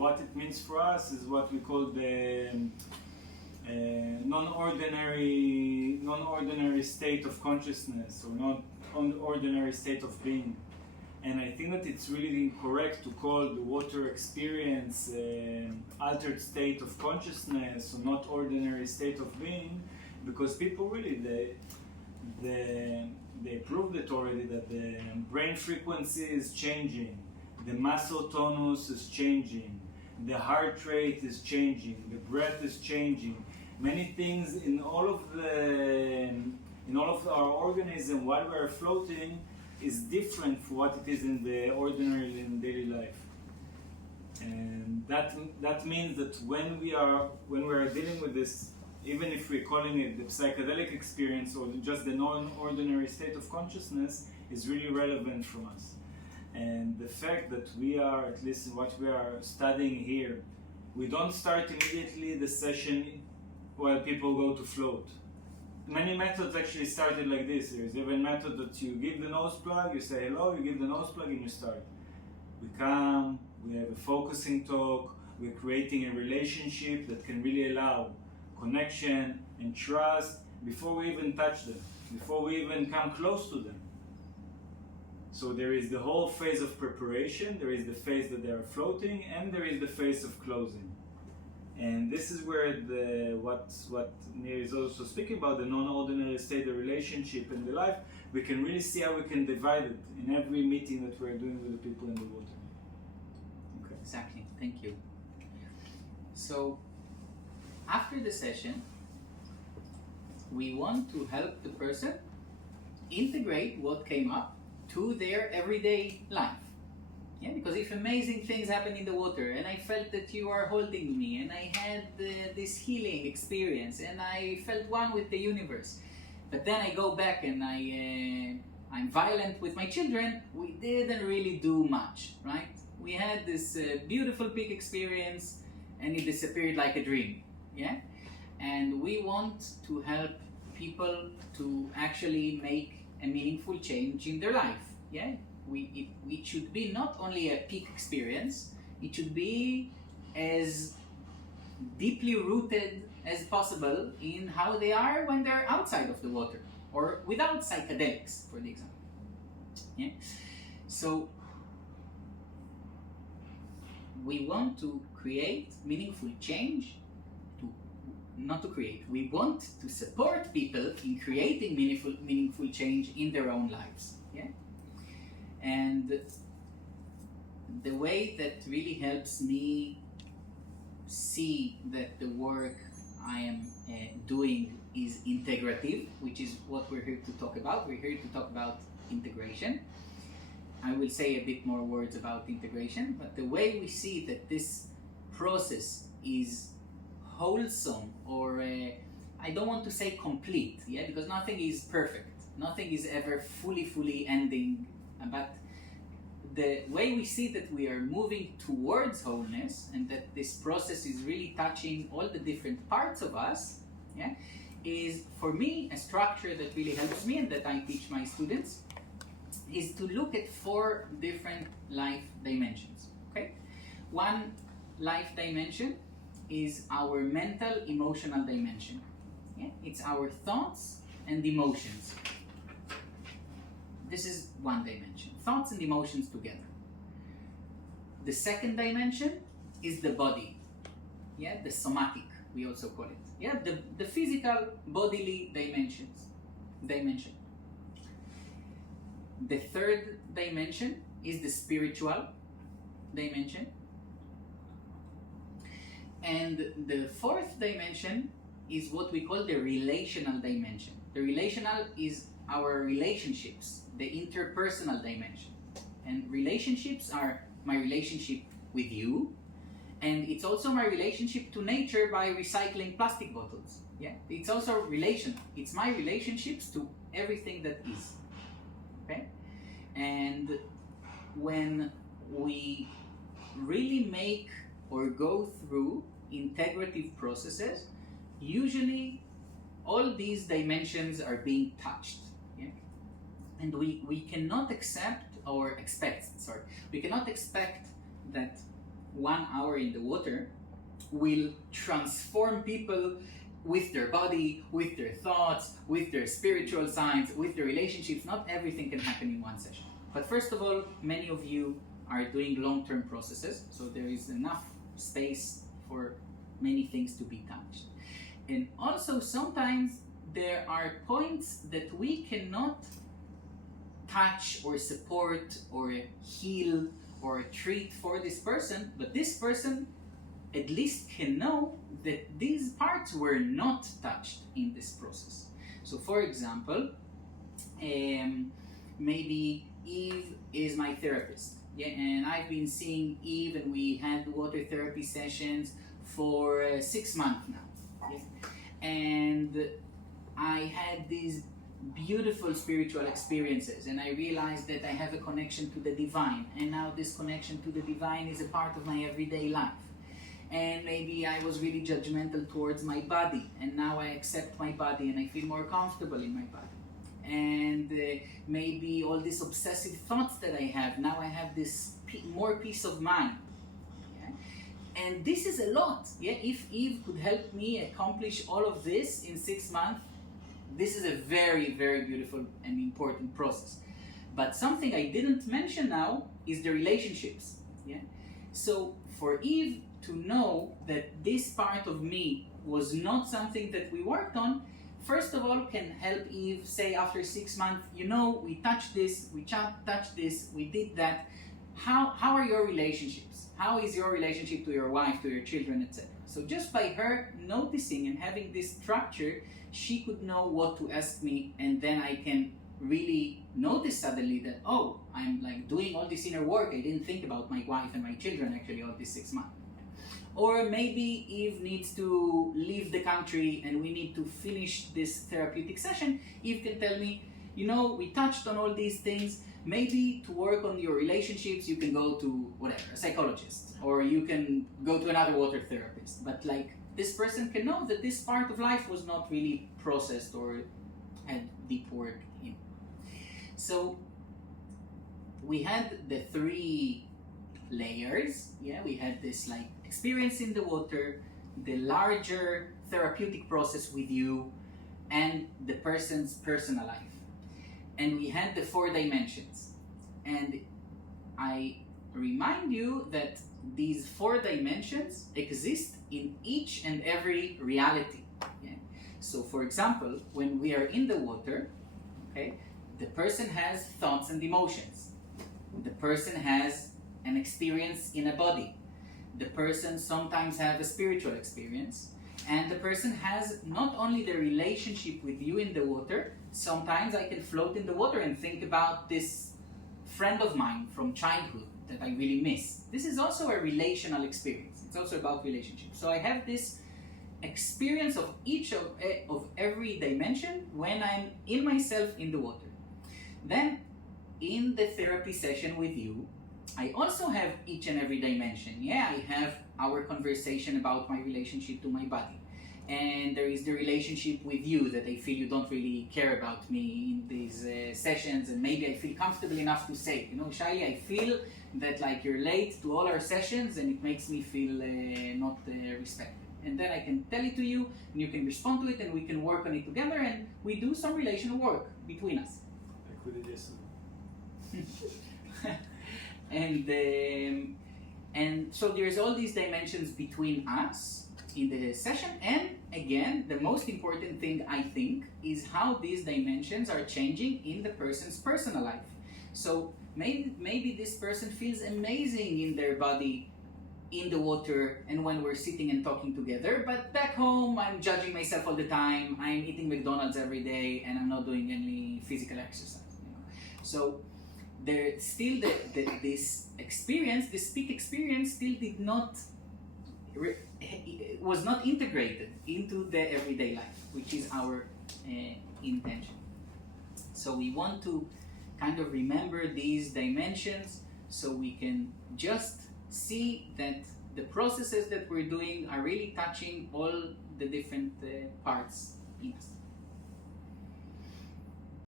what it means for us is what we call the non-ordinary state of consciousness, or non-ordinary state of being. And I think that it's really incorrect to call the water experience altered state of consciousness or not ordinary state of being, because people really, they proved it already, that the brain frequency is changing, the muscle tonus is changing, the heart rate is changing, the breath is changing. Many things in all of our organism while we are floating is different from what it is in the ordinary in daily life. And that means that when we are dealing with this, even if we're calling it the psychedelic experience or just the non-ordinary state of consciousness, is really relevant from us. And the fact that we are, at least in what we are studying here, we don't start immediately the session while people go to float. Many methods actually started like this. There's even a method that you give the nose plug, you say hello, you give the nose plug, and you start. We come, we have a focusing talk, we're creating a relationship that can really allow connection and trust before we even touch them, before we even come close to them. So there is the whole phase of preparation, there is the phase that they are floating, and there is the phase of closing. And this is where what Nir is also speaking about, the non-ordinary state, the relationship and the life, we can really see how we can divide it in every meeting that we're doing with the people in the water. Okay. Exactly, thank you. So, after the session, we want to help the person integrate what came up to their everyday life. Yeah, because if amazing things happen in the water, and I felt that you are holding me, and I had this healing experience, and I felt one with the universe, but then I go back and I'm violent with my children, we didn't really do much, right? We had this beautiful peak experience, and it disappeared like a dream, yeah? And we want to help people to actually make a meaningful change in their life, yeah? It should be not only a peak experience, it should be as deeply rooted as possible in how they are when they're outside of the water, or without psychedelics, for the example. Yeah? So, we want to create meaningful change, we want to support people in creating meaningful change in their own lives. Yeah? And the way that really helps me see that the work I am doing is integrative, which is what we're here to talk about. We're here to talk about integration. I will say a bit more words about integration, but the way we see that this process is wholesome, or I don't want to say complete, yeah, because nothing is perfect. Nothing is ever fully ending. But the way we see that we are moving towards wholeness, and that this process is really touching all the different parts of us, yeah, is for me a structure that really helps me and that I teach my students, is to look at 4 different life dimensions. Okay, one life dimension is our mental emotional dimension. Yeah, it's our thoughts and emotions. This is one dimension, thoughts and emotions together. The second dimension is the body, yeah, the somatic, we also call it. Yeah, the physical bodily dimension. The third dimension is the spiritual dimension. And the fourth dimension is what we call the relational dimension. The relational is our relationships, the interpersonal dimension. And relationships are my relationship with you, and it's also my relationship to nature by recycling plastic bottles. Yeah, it's also relational. It's my relationships to everything that is. Okay? And when we really make or go through integrative processes, usually all these dimensions are being touched. Yeah? And we cannot we cannot expect that 1 hour in the water will transform people with their body, with their thoughts, with their spiritual signs, with their relationships. Not everything can happen in one session. But first of all, many of you are doing long-term processes, so there is enough space for many things to be touched. And also sometimes there are points that we cannot touch or support or heal or treat for this person, but this person at least can know that these parts were not touched in this process. So for example, maybe Eve is my therapist, yeah, and I've been seeing Eve and we had water therapy sessions for 6 months now, yeah? And I had these beautiful spiritual experiences, and I realized that I have a connection to the divine, and now this connection to the divine is a part of my everyday life. And maybe I was really judgmental towards my body, and now I accept my body and I feel more comfortable in my body. And maybe all these obsessive thoughts that I have, now I have this more peace of mind. Yeah? And this is a lot. Yeah? If Eve could help me accomplish all of this in 6 months, this is a very, very beautiful and important process. But something I didn't mention now is the relationships. Yeah? So for Eve to know that this part of me was not something that we worked on, first of all, can help Eve say after 6 months, you know, we touched this, we touched this, we did that. How are your relationships? How is your relationship to your wife, to your children, etc.? So just by her noticing and having this structure, she could know what to ask me, and then I can really notice suddenly that, oh, I'm like doing all this inner work. I didn't think about my wife and my children actually all these 6 months. Or maybe Eve needs to leave the country and we need to finish this therapeutic session. Eve can tell me, you know, we touched on all these things. Maybe to work on your relationships, you can go to whatever, a psychologist, or you can go to another water therapist. But like, this person can know that this part of life was not really processed or had deep work in. So we had the 3 layers. Yeah, we had this like experience in the water, the larger therapeutic process with you, and the person's personal life. And we had the 4 dimensions. And I remind you that these 4 dimensions exist in each and every reality. Yeah? So for example, when we are in the water, okay, the person has thoughts and emotions. The person has an experience in a body. The person sometimes has a spiritual experience. And the person has not only the relationship with you in the water, sometimes I can float in the water and think about this friend of mine from childhood that I really miss. This is also a relational experience. It's also about relationships. So I have this experience of each of every dimension when I'm in myself in the water. Then in the therapy session with you, I also have each and every dimension. Yeah, I have our conversation about my relationship to my body. And there is the relationship with you that I feel you don't really care about me in these sessions, and maybe I feel comfortable enough to say, you know, Shaili, I feel that like you're late to all our sessions and it makes me feel not respected. And then I can tell it to you and you can respond to it and we can work on it together and we do some relational work between us. Like with the Jason. And so there's all these dimensions between us in the session, and again, the most important thing I think is how these dimensions are changing in the person's personal life. So maybe this person feels amazing in their body in the water and when we're sitting and talking together, but back home I'm judging myself all the time, I'm eating McDonald's every day and I'm not doing any physical exercise, you know? So there still this experience, this peak experience still did not was not integrated into the everyday life, which is our intention. So we want to kind of remember these dimensions so we can just see that the processes that we're doing are really touching all the different parts in us.